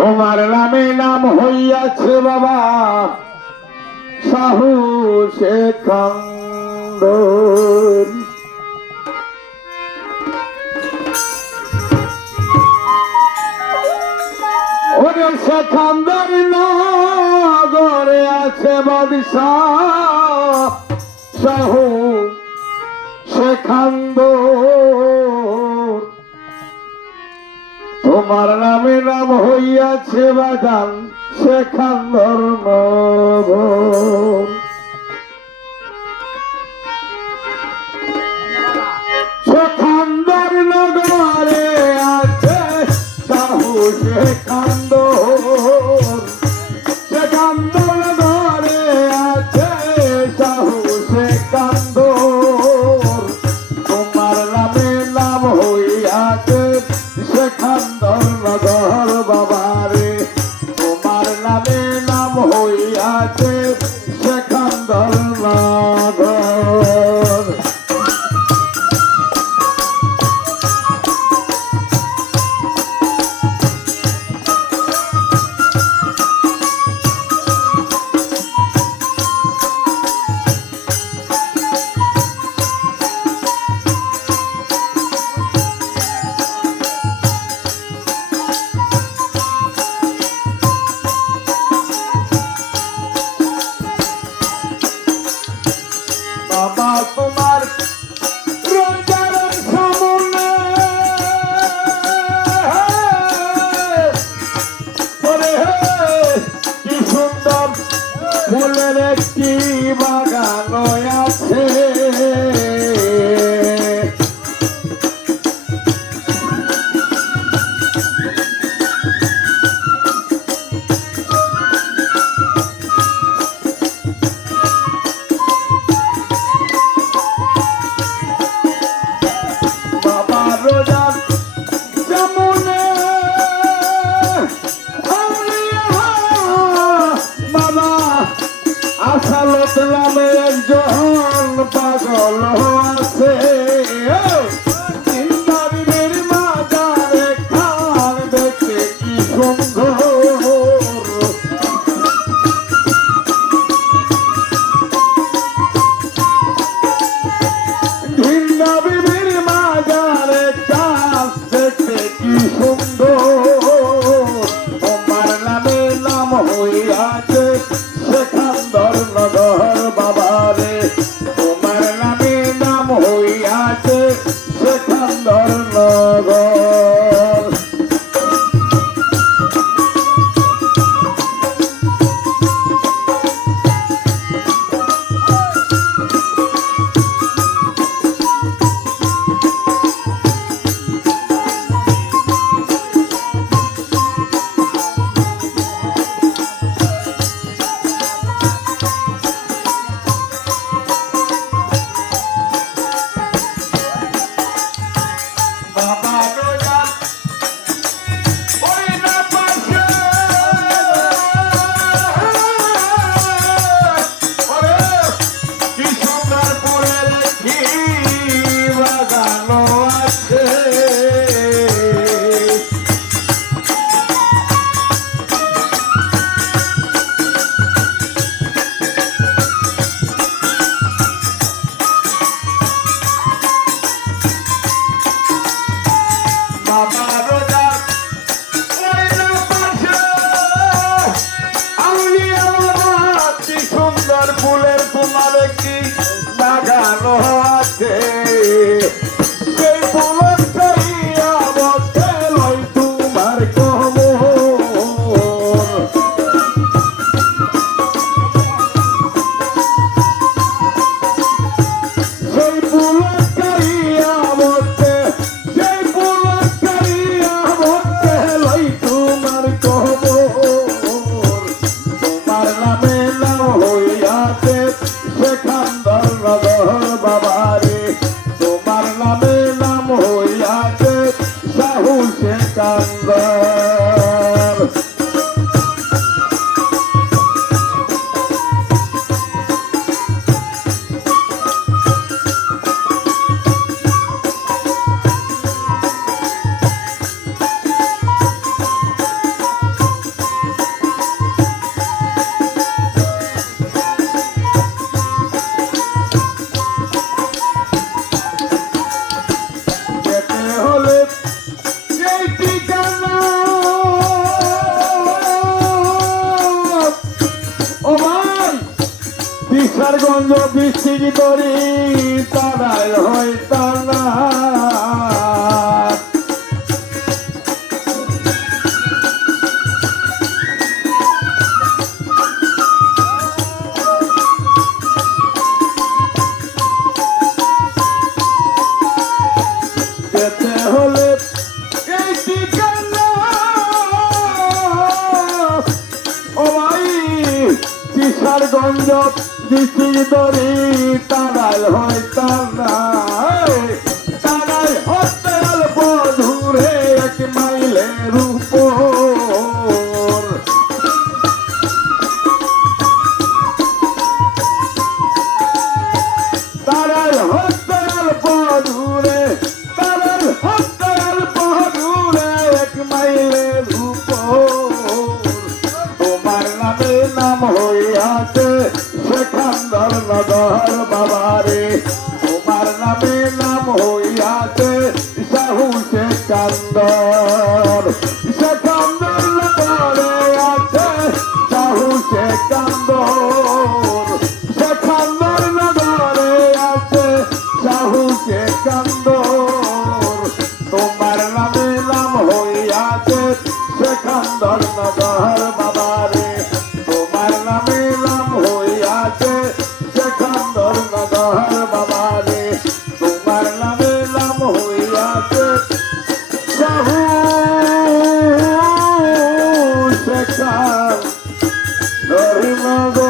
তোমার নামে নাম হইয়াছে বাবা সাহু শেখান্দ শেখান্দার নগরে আছে বাদশাহ সাহু হইয়াছে বাগান সেখান নগর হইয়াছে বলো সঙ্গ গঞ্জ বৃষ্টির দড়ি তারাই হয় টানা দরি তারাল হয় তারাই তারাই হতে অল্প দূরে এক মাইলের উপর। হস্তাল সেখান ধর্মধর বাবারে। তোমার নামে নাম হইয়াছে সাহু সেকান্দর প্রচার ধরিম গো